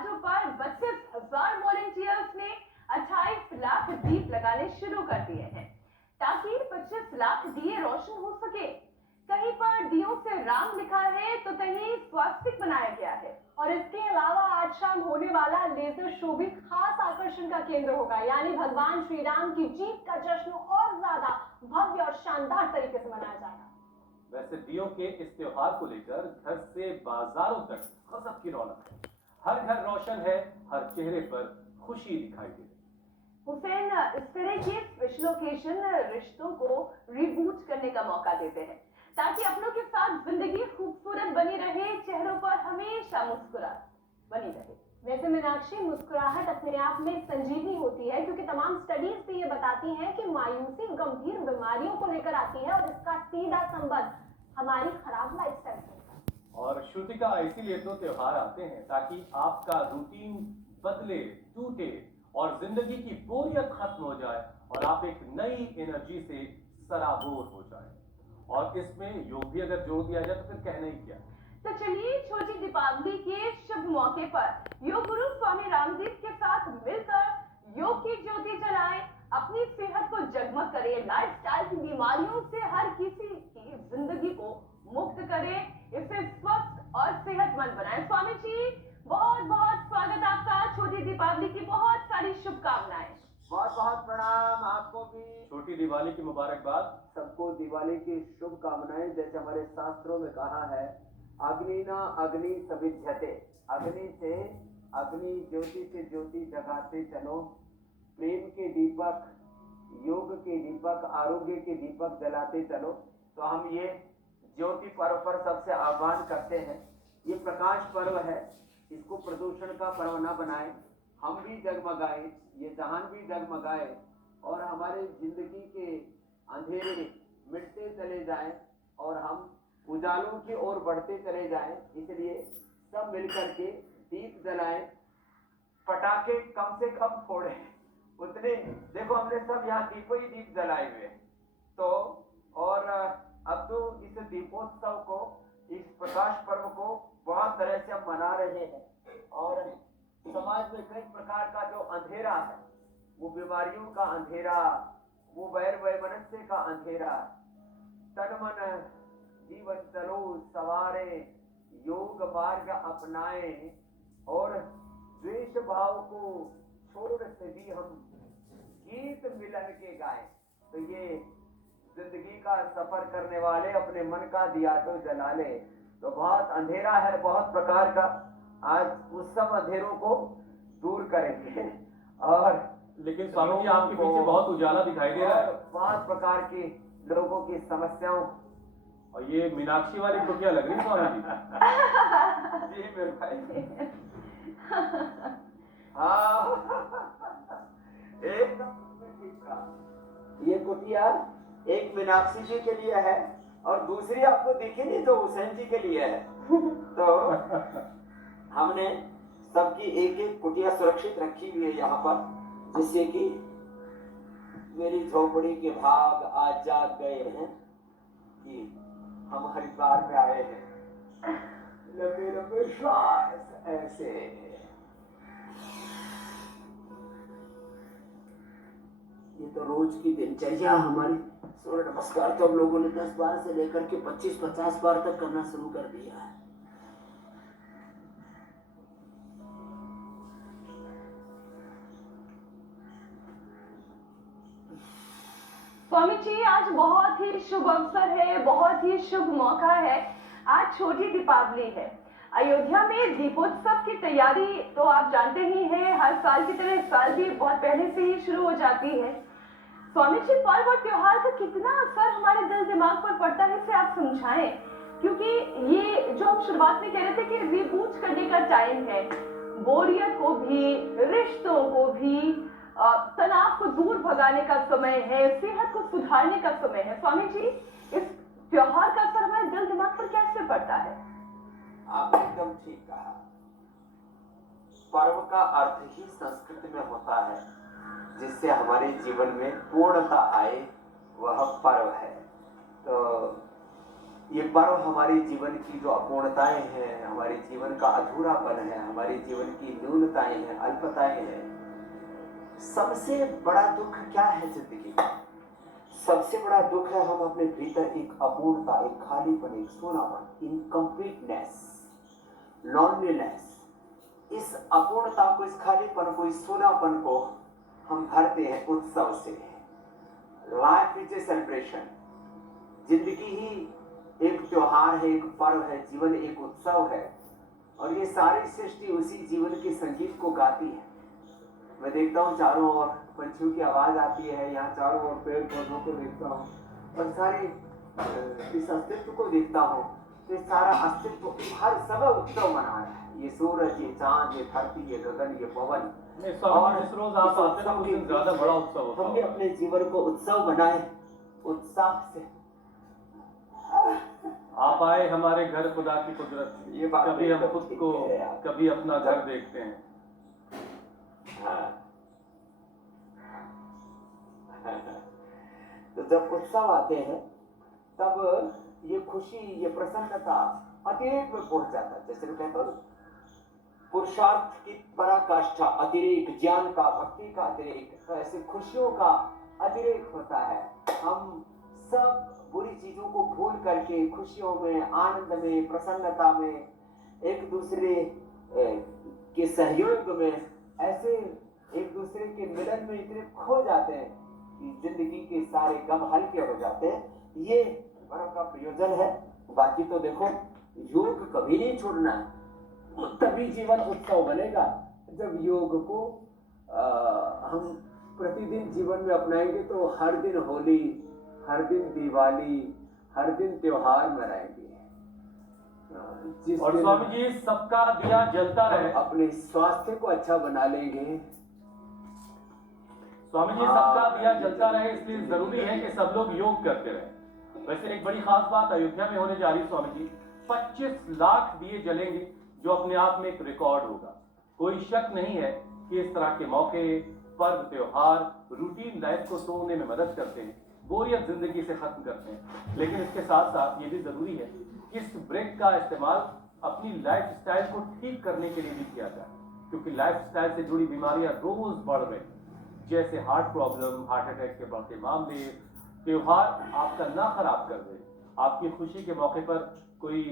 जहाजों पर 32,000 वॉलंटियर्स ने 28 लाख दीप लगाने शुरू कर दिए हैं ताकि 25 लाख दिए रोशन हो सके। कहीं पर दियों से राम लिखा है तो कहीं स्वास्तिक बनाया गया है। और इसके अलावा आज शाम होने वाला लेजर शो भी खास आकर्षण का केंद्र होगा, यानी भगवान श्री राम की जीत का जश्न और ज्यादा भव्य और शानदार तरीके से मनाया जाएगा। वैसे दियों के इस त्योहार को लेकर घर से बाजारों तक गजब की रौनक है। हर घर रोशन है, हर चेहरे पर खुशी दिखाई दे रही है। हुसैन, इस तरह के स्पेशल ओकेजन रिश्तों को रिबूट करने का मौका देते हैं ताकि अपनों के साथ जिंदगी खूबसूरत बनी रहे, चेहरों पर हमेशा मुस्कुराहट बनी रहे। वैसे मीनाक्षी, मुस्कुराहट अपने आप में संजीवनी होती है, क्योंकि तमाम स्टडीज भी ये बताती हैं कि मायूसी गंभीर बीमारियों को लेकर आती है और इसका सीधा संबंध हमारी खराब लाइफस्टाइल से होता है। और श्रुतिका, इसीलिए तो त्योहार आते हैं ताकि आपका रूटीन बदले, टूटे और जिंदगी की बोरियत खत्म हो जाए और आप एक नई एनर्जी से सराबोर हो जाए। और इसमें योग भी अगर जोड़ दिया जाए तो फिर कहना ही क्या। तो चलिए, छोटी दीपावली के शुभ मौके पर योग गुरु स्वामी रामदेव के साथ मिलकर योग की ज्योति जलाएं, अपनी सेहत को जगमग करें, लाइफस्टाइल की बीमारियों से हर किसी की जिंदगी को मुक्त करें, इसे स्वस्थ और सेहतमंद बनाएं। स्वामी जी, बहुत बहुत स्वागत आपका। छोटी दीपावली की बहुत सारी शुभकामनाएं। बहुत बहुत प्रणाम आपको भी। छोटी दिवाली की मुबारकबाद। सबको दिवाली की शुभकामनाएं। जैसे हमारे शास्त्रों में कहा है, अग्निना अग्नि सविध्यते, अग्नि से अग्नि, ज्योति से ज्योति जगाते चलो। प्रेम के दीपक, योग के दीपक, आरोग्य के दीपक जलाते चलो। तो हम ये ज्योति पर्व पर सबसे आह्वान करते हैं। ये प्रकाश पर्व है, इसको प्रदूषण का पर्व न बनाएं। हम भी जगमगाए, ये जहान भी जगमगाए और हमारे जिंदगी के अंधेरे मिटते चले जाएं और हम उजालों की ओर बढ़ते चले जाएं। इसलिए सब मिलकर के दीप जलाएं, पटाखे कम से कम फोड़ें। उतने देखो, हमने सब यहाँ दीपों ही दीप जलाए हुए हैं। तो और अब तो इस दीपोत्सव को, इस प्रकाश पर्व को बहुत तरह से हम मना रहे हैं। और समाज में कई प्रकार का जो अंधेरा है, वो बीमारियों का अंधेरा, वो वैर वैमनस्य का अंधेरा, तन मन जीवन चलो सवारे, योग मार्ग अपनाए और द्वेष भाव को छोड़ सभी हम गीत मिलन के गाएं। तो ये जिंदगी का सफर करने वाले अपने मन का दिया तो जला ले। तो बहुत अंधेरा है, बहुत प्रकार का। आज उस सब अंधेरों को दूर करेंगे। और लेकिन स्वामी जी, आपके पीछे बहुत उजाला दिखाई दे रहा है। 5 प्रकार के लोगों की समस्याओं, और ये मीनाक्षी वाली तो क्या लग रही है स्वामी जी? जी मेरे भाई, हाँ एकदम ठीक कहा। ये कुटिया एक मीनाक्षी जी के लिए है और दूसरी आपको दिखी नहीं तो हुसैन जी के लिए है। तो हमने सबकी एक एक कुटिया सुरक्षित रखी हुई है यहाँ पर, जिससे कि मेरी झोपड़ी के भाग आज जाग गए हैं कि हम हरिद्वार में आए हैं। लंबे लंबे श्वास ऐसे। ये तो रोज की दिनचर्या हमारी। सूर्य नमस्कार तो हम लोगों ने 10 बार से लेकर के 25-50 बार तक करना शुरू कर दिया है। स्वामी जी, आज बहुत ही शुभ अवसर है, बहुत ही शुभ मौका है। आज छोटी दीपावली है। अयोध्या में दीपोत्सव की तैयारी तो आप जानते ही हैं, हर साल की तरह इस साल भी बहुत पहले से ही शुरू हो जाती है। स्वामी जी, पर्व और त्योहार का कितना असर हमारे दिल दिमाग पर पड़ता है, इसे आप समझाएं। क्योंकि ये जो हम शुरुआत में कह रहे थे कि रिबूट करने का टाइम है, बोरियत को भी, रिश्तों को भी, तनाव को दूर भगाने का समय है, सेहत को सुधारने का समय है। स्वामी जी, इस त्योहार का असर हमारे दिल दिमाग पर कैसे पड़ता है? आपने एकदम ठीक कहा। पर्व का अर्थ ही संस्कृत में होता है, जिससे हमारे जीवन में पूर्णता आए, वह पर्व है। तो ये पर्व हमारे जीवन की जो अपूर्णताएं हैं, हमारे जीवन का अधूरापन है, हमारे जीवन की न्यूनताएं हैं, अल्पताएं हैं। सबसे बड़ा दुख क्या है जिंदगी में? सबसे बड़ा दुख है हम अपने भीतर एक अपूर्णता, एक खालीपन, एक सोनापन, इनकम्प्लीटनेस, लॉनलीनेस। इस अपूर्णता को, इस खालीपन को, इस सोनापन को हम भरते हैं उत्सव से। Life is a celebration. जिंदगी ही एक त्योहार है, एक पर्व है, जीवन एक उत्सव है। और ये सारी सृष्टि उसी जीवन के संगीत को गाती है। मैं देखता हूँ चारों ओर पंछियों की आवाज आती है, यहाँ चारों ओर पेड़ पौधों को देखता हूँ और सारे इस अस्तित्व को देखता हूँ। तो ये सारा अस्तित्व हर समय उत्सव मना रहा है। ये सूरज, ये चांद, ये धरती, ये गगन, ये पवन। और जिस रोज आप आते हैं उस दिन ज्यादा बड़ा उत्सव होता है। हमने अपने जीवन को उत्सव बनाए, उत्साह से। आप आए हमारे घर, खुदा की कुदरत। ये बात कभी हम एकदम खुद ठीक को, कह रहे हैं आप। कभी अपना घर देखते हैं। तो जब उत्सव आते हैं तब ये खुशी, ये प्रसन्नता अतिरेक में पहुंच जाता है। जैसे मैं कहता हूँ, पुरुषार्थ की पराकाष्ठा, अतिरेक, ज्ञान का, भक्ति का अतिरेक, तो ऐसे खुशियों का अतिरेक होता है। हम सब बुरी चीजों को भूल करके खुशियों में, आनंद में, प्रसन्नता में, एक दूसरे के सहयोग में, ऐसे एक दूसरे के मिलन में इतने खो जाते हैं कि जिंदगी के सारे गम हल्के हो जाते हैं। ये पर्व का प्रयोजन है। बाकी तो देखो, योग कभी नहीं छोड़ना है। तभी जीवन उत्सव बनेगा जब योग को हम प्रतिदिन जीवन में अपनाएंगे। तो हर दिन होली, हर दिन दिवाली, हर दिन त्योहार मनाएंगे। और स्वामी जी, सबका दिया जलता रहे। अपने स्वास्थ्य को अच्छा बना लेंगे। स्वामी जी, सबका दिया जलता रहे, इसलिए जरूरी है कि सब लोग योग करते रहे। वैसे एक बड़ी खास बात अयोध्या में होने जा रही है स्वामी जी। 25 लाख दिए जलेंगे, जो अपने आप में एक रिकॉर्ड होगा। कोई शक नहीं है कि इस तरह के मौके, पर्व, त्योहार रूटीन लाइफ को तोड़ने में मदद करते हैं, बोरियत जिंदगी से खत्म करते हैं। लेकिन इसके साथ साथ ये भी जरूरी है कि इस ब्रेक का इस्तेमाल अपनी लाइफ स्टाइल को ठीक करने के लिए भी किया जाए, क्योंकि लाइफ स्टाइल से जुड़ी बीमारियां रोज बढ़ रही, जैसे हार्ट प्रॉब्लम, हार्ट अटैक के बढ़ते मामले। त्योहार आपका ना खराब कर दे, आपकी खुशी के मौके पर कोई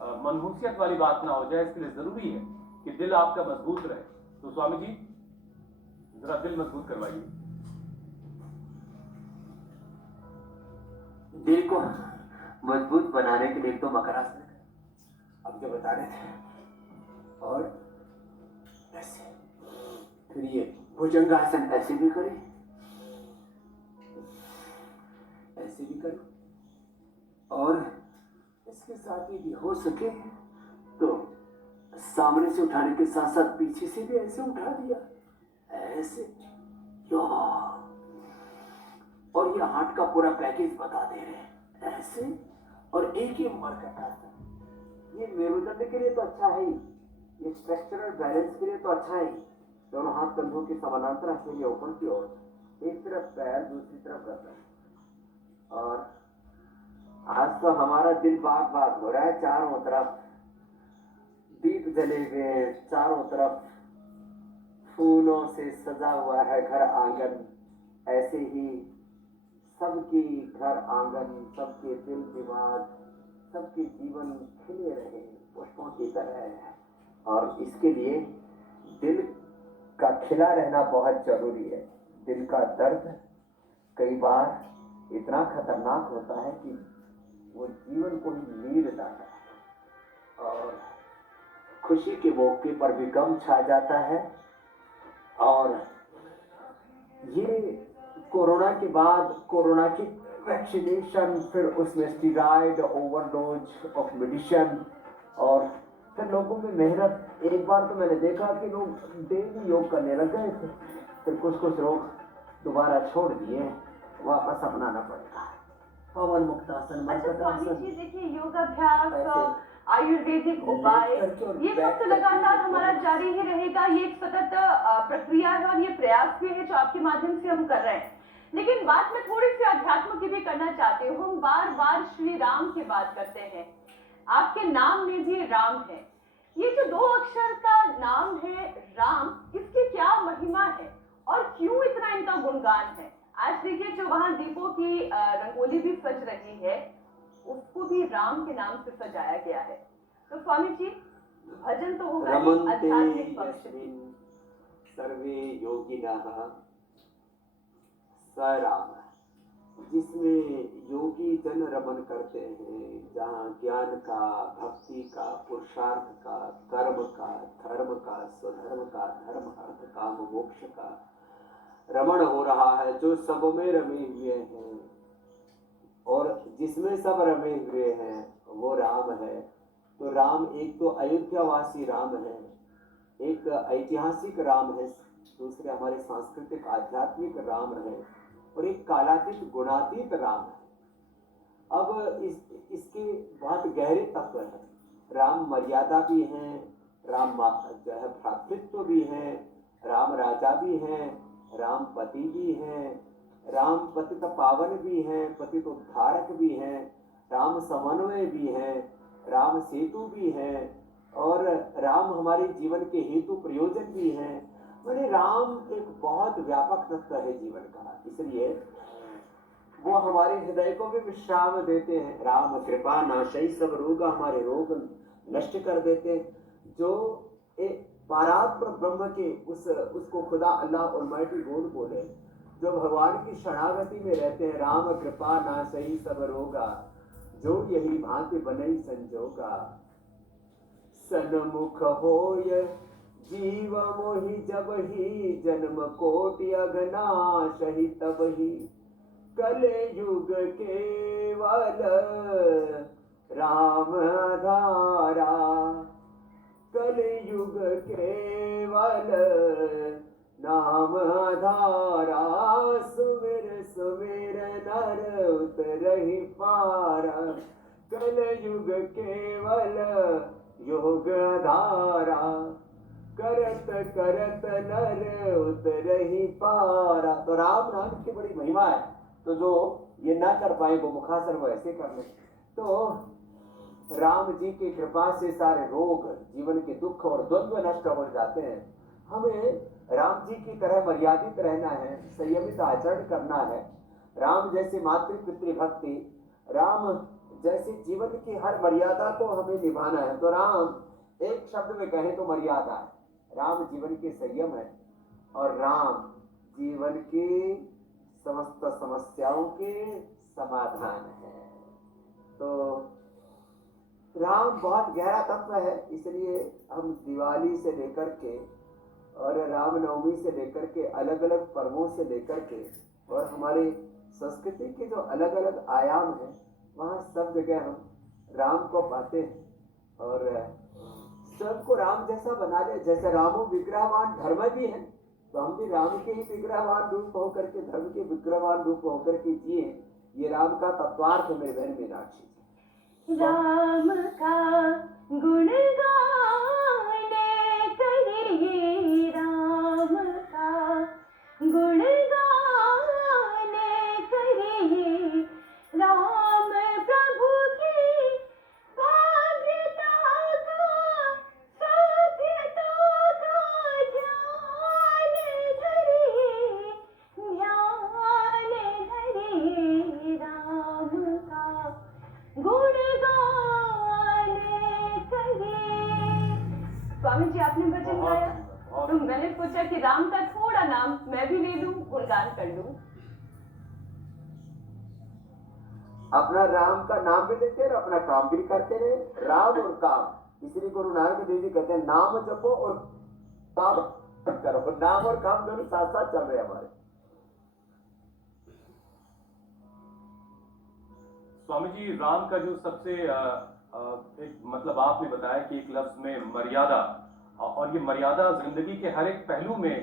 मनहूसियत वाली बात ना हो जाए। इसके लिए जरूरी है कि दिल आपका मजबूत रहे। तो स्वामी जी, जरा दिल मजबूत करवाइए। दिल को मजबूत बनाने के लिए तो मकरासन अब जो बता रहे थे, और ऐसे फिर ये भुजंगासन ऐसे भी करें, ऐसे भी करें, और इसके साथ ही भी हो सके तो सामने से उठाने के साथ साथ पीछे से भी ऐसे उठा दिया, ऐसे। और ये हार्ट का पूरा पैकेज बता दे रहे हैं, ऐसे। और एक ही उम्र का था। ये मेरुदंड के लिए तो अच्छा है ही, ये स्ट्रक्चरल बैलेंस के लिए तो अच्छा है। दोनों हाथ कंधों के समानांतर रखने लिए ऊपर की ओर, एक तरफ पैर, दूसरी तरफ गर्दन। और आज तो हमारा दिल बाग बाग हो रहा है। चारों तरफ दीप जले हुए, चारों तरफ फूलों से सजा हुआ है घर आंगन। ऐसे ही सबके घर आंगन, सबके दिल दिमाग, सबके जीवन खिले रहे पुष्पों की तरह। और इसके लिए दिल का खिला रहना बहुत जरूरी है। दिल का दर्द कई बार इतना खतरनाक होता है कि वो जीवन को ही नीर जाता है, और खुशी के मौके पर भी गम छा जाता है। और ये कोरोना के बाद, कोरोना की वैक्सीनेशन, फिर उसमें स्टीरॉयड, ओवरडोज ऑफ मेडिसिन, और फिर लोगों में मेहनत। एक बार तो मैंने देखा कि लोग डेली योग करने लग गए थे, फिर कुछ कुछ लोग दोबारा छोड़ दिए, वापस अपनाना पड़ेगा। पवन मुक्तासन, अच्छा स्वामी जी, देखिए योगाभ्यास, आयुर्वेदिक उपाय, ये सब तो लगातार हमारा जारी ही रहेगा। ये एक सतत प्रक्रिया है और ये प्रयास भी है जो आपके माध्यम से हम कर रहे हैं। लेकिन बात मैं थोड़ी सी अध्यात्म की भी करना चाहती हूँ। हम बार बार श्री राम की बात करते हैं, आपके नाम में भी राम है। ये जो 2 अक्षर का नाम है राम, इसकी क्या महिमा है और क्यों इतना इनका गुणगान है? आज देखिए जो वहां दीपों की रंगोली भी सज रही है, उसको भी राम के नाम से सजाया गया है। तो स्वामी जी, भजन तो होगा ही, रमन्ते आध्यात्मिक पक्ष भी। यस्मिन् सर्वे योगिनः स राम, जिसमें योगी जन रमन करते हैं, जहाँ ज्ञान का, भक्ति का, पुरुषार्थ का, कर्म का, धर्म का, स्वधर्म का, धर्म अर्थ काम मोक्ष का रमण हो रहा है, जो सब में रमे हुए हैं और जिसमें सब रमे हुए हैं वो राम है। तो राम एक तो अयोध्यावासी राम है, एक ऐतिहासिक राम है, दूसरे हमारे सांस्कृतिक आध्यात्मिक राम है और एक कालातीत गुणातीत राम है। अब इसके बहुत गहरे तत्व हैं। राम मर्यादा भी हैं, राम जो है भ्रातृत्व भी हैं, राम राजा भी हैं, राम पति भी हैं, राम पतित पावन भी हैं, पतित उद्धारक भी हैं, राम समन्वय भी हैं, राम सेतु भी हैं और राम हमारे जीवन के हेतु प्रयोजन भी हैं। मैंने राम एक बहुत व्यापक तत्व है जीवन का, इसलिए वो हमारे हृदय को भी विश्राम देते हैं। राम कृपा नाशई सब रोग, हमारे रोग नष्ट कर देते हैं। जो एक पारात्पर ब्रह्म के उसको खुदा अल्लाह ऑलमाइटी गॉड बोले, जो भगवान की शरणागति में रहते हैं, राम कृपा नाशई सब रोगा, जो यही भांति बनई संजोगा। सन्मुख होय जीव मोहि जब ही, जन्म कोटि अघनाश ही तब ही, कल युग केवल राम धारा, कल युग केवल नाम धारा, सुमिर सुमिर नर उतरहि पारा, कल युग केवल योग धारा, करत करत नर उतरहि पारा। तो राम नाम की बड़ी महिमा है। तो जो ये ना कर पाए वो मुखासर वो ऐसे कर ले। तो राम जी की कृपा से सारे रोग, जीवन के दुख और द्वंद्व नष्ट हो जाते हैं। हमें राम जी की तरह मर्यादित रहना है, संयमित आचरण करना है, राम जैसे मातृ पितृ भक्ति, राम जैसे जीवन की हर मर्यादा को हमें निभाना है। तो राम एक शब्द में कहें तो मर्यादा है, राम जीवन के संयम है और राम जीवन की समस्त समस्याओं के समाधान है। तो राम बहुत गहरा तत्व है, इसलिए हम दिवाली से लेकर के और रामनवमी से लेकर के अलग अलग पर्वों से लेकर के और हमारे संस्कृति के जो अलग अलग आयाम हैं, वहाँ सब जगह हम राम को पाते हैं और सबको राम जैसा बना ले। जैसे रामो विग्रहवान धर्म भी है, तो हम भी राम के ही विग्रहवान रूप होकर के, धर्म के विग्रहवान रूप होकर के जिए। ये राम का तत्वार्थ मेरे बहन मीनाक्षी। राम का गुणगान करिए, राम का गुणगान करिए, राम प्रभु की भाग्यता का, सभ्यता का ध्यान धरिए, ध्यान धरिए, राम का गुणगान करिए। स्वामी जी आपने भजन गाया, तो मैंने सोचा कि राम का थोड़ा नाम मैं भी ले लूं, गुणगान कर लूं। अपना राम का नाम भी लेते रहे, अपना काम भी करते रहे। राम और काम, इसलिए गुरु नानक देव जी कहते हैं नाम जपो और काम करो। नाम और काम दोनों साथ साथ चल रहे हमारे। स्वामी जी, राम का जो सबसे एक मतलब आपने बताया कि एक लफ्ज में मर्यादा, और ये मर्यादा जिंदगी के हर एक पहलू में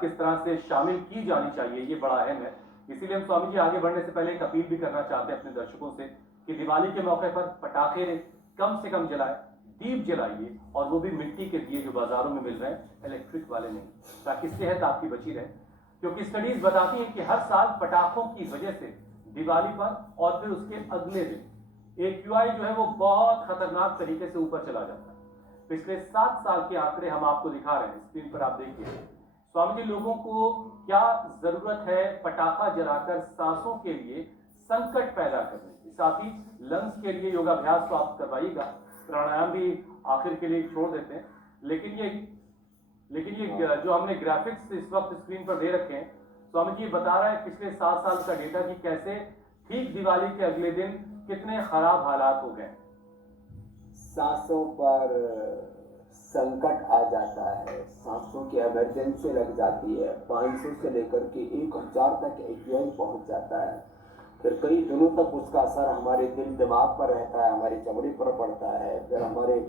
किस तरह से शामिल की जानी चाहिए, ये बड़ा अहम है। इसीलिए हम स्वामी जी आगे बढ़ने से पहले एक अपील भी करना चाहते हैं अपने दर्शकों से कि दिवाली के मौके पर पटाखे कम से कम जलाएं, दीप जलाइए, और वो भी मिट्टी के दिए जो बाजारों में मिल रहे हैं, इलेक्ट्रिक वाले नहीं, ताकि सेहत आपकी बची रहे। क्योंकि स्टडीज बताती हैं कि हर साल पटाखों की वजह से दिवाली पर और फिर उसके अगले दिन AQI जो है वो बहुत खतरनाक तरीके से ऊपर चला जाता है। पिछले 7 साल के आंकड़े हम आपको दिखा रहे हैं, स्क्रीन पर आप देखिए। स्वामी जी, लोगों को क्या जरूरत है पटाखा जलाकर सांसों के लिए संकट पैदा करने की, साथ ही लंग्स के लिए योगाभ्यास तो आप करवाइएगा, प्राणायाम भी आखिर के लिए छोड़ देते हैं। लेकिन ये जो हमने ग्राफिक्स इस वक्त स्क्रीन पर दे रखे हैं, स्वामी जी बता रहा है पिछले 7 साल का डेटा कि कैसे ठीक दिवाली के अगले दिन कितने खराब हालात हो गए। सांसों पर संकट आ जाता है, सांसों की इमरजेंसी लग जाती है, 500 से लेकर के 1000 तक AQI पहुंच जाता है। फिर कई दिनों तक उसका असर हमारे दिल दिमाग पर रहता है, हमारी चमड़ी पर पड़ता है। फिर हमारे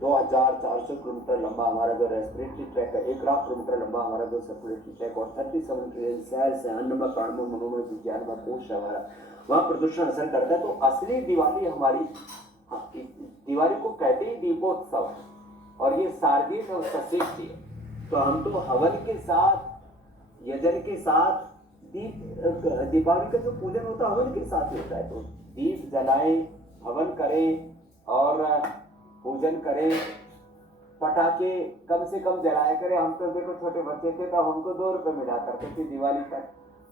2400 किलोमीटर लंबा हमारा जो रेस्पिरेटरी ट्रैक है, 1 लाख किलोमीटर लंबा हमारा जो सर्कुलेटरी ट्रैक और 37 ट्रिलियन सेल्स है, अन्नमय प्राणमय मनोमय विज्ञानमय कोश है हमारा, वहाँ प्रदूषण असर करता है। तो असली दिवाली हमारी, दिवाली को कहते ही दीपोत्सव, और ये सार्वजनिक और सशिष्ट है। तो हम तो हवन के साथ, यजन के साथ, दीपावली का जो पूजन होता है हवन के साथ होता है। तो दीप जलाएं, हवन करें और पूजन करें, पटाखे कम से कम जलाया करें। हम तो देखो छोटे बच्चे थे तो हमको 2 रुपए मिला करते थे दिवाली तक,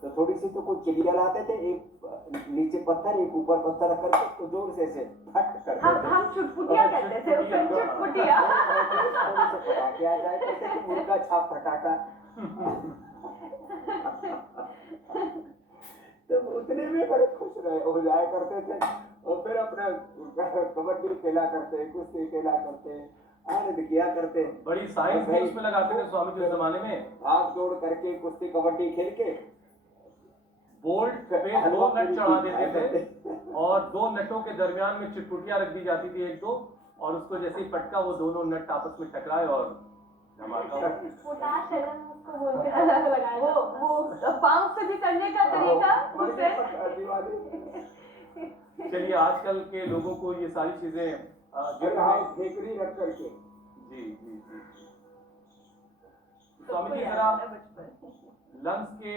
तो थोड़ी सी तो कुछ चिड़िया लाते थे, एक नीचे पत्थर एक ऊपर पत्थर रख करके उसको जोर से फट करते थे। हम चुटपुटिया कहते थे उसे, चुटपुटिया। पटाखे आ जाए करते थे, मुर्गा छाप पटाखा। तो उतने में बड़े खुश रहे हो जाया करते थे, और फिर अपना कबड्डी खेला करते, कुश्ती खेला करते, आनंद किया करते। बड़ी साइंस भी उसमें लगाते थे स्वामी जी उस जमाने में, भाग दौड़ करके कुश्ती कबड्डी खेल के बोल्ट पे 2 नट चढ़ा देते थे और 2 नटों के दरमियान में चिटपुटिया रख दी जाती थी 1-2, और उसको जैसे ही पटका वो दोनों नट आपस में टकराए और धमाका। पोटाश है ना उसको बोलते हैं, वो पाँव से भी करने का तरीका उसे। चलिए, आजकल के लोगों को ये सारी चीजें ठेकरी रख करके। जी जी जी। स्वामी जी जरा लंग्स के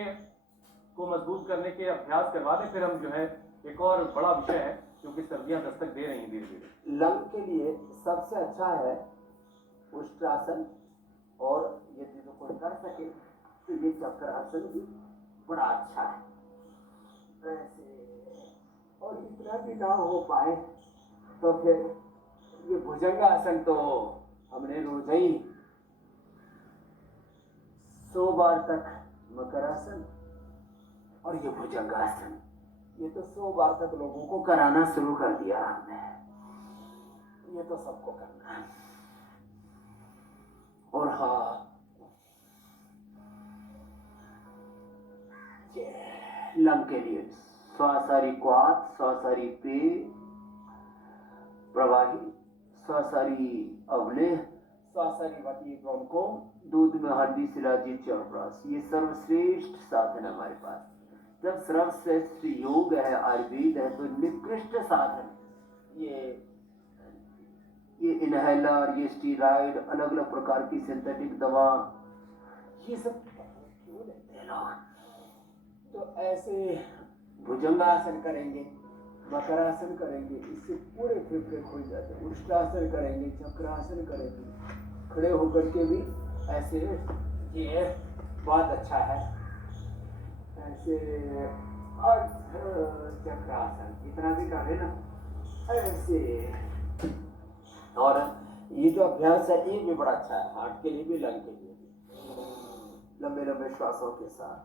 को मजबूत करने के अभ्यास करवा दें, फिर हम जो है एक और बड़ा विषय है क्योंकि सर्दियां दस्तक दे रही हैं धीरे धीरे। लंग के लिए सबसे अच्छा है उष्ट्रासन, और यदि तो कोई कर सके तो ये चक्रासन भी बड़ा अच्छा है ऐसे। और इतना भी ना हो पाए तो फिर ये भुजंगासन तो हमने रोज ही 100 बार तक, मकरासन और ये भुजंगासन, ये तो 100 बार तक लोगों को कराना शुरू कर दिया हमने। ये तो सबको करना है। और हाँ, लंग के लिए स्वासारी क्वाथ, स्वासारी पे प्रवाही, स्वासारी अवलेह, स्वासारी वटी ब्रोंको, दूध में हल्दी शिलाजीत चौपरास, ये सर्वश्रेष्ठ साधन है हमारे पास। जब सर्वश्रेष्ठ योग है, आयुर्वेद है, तो निकृष्ट साधन ये इनहेलर, ये स्टीरॉइड, अलग अलग प्रकार की सिंथेटिक दवा, ये सब क्यों लेते हैं लोग। तो ऐसे भुजंगासन करेंगे, मकरासन करेंगे, इससे पूरे फेफड़े खुल जाते हैं। उष्ट्रासन करेंगे, चक्रासन करेंगे, खड़े होकर के भी ऐसे, ये बहुत अच्छा है ऐसे। और चक्रासन इतना भी करें ना ऐसे। और ये जो अभ्यास है ये भी बड़ा अच्छा है, हार्ट के लिए भी, लंग के लिए भी। लंबे लंबे श्वासों के साथ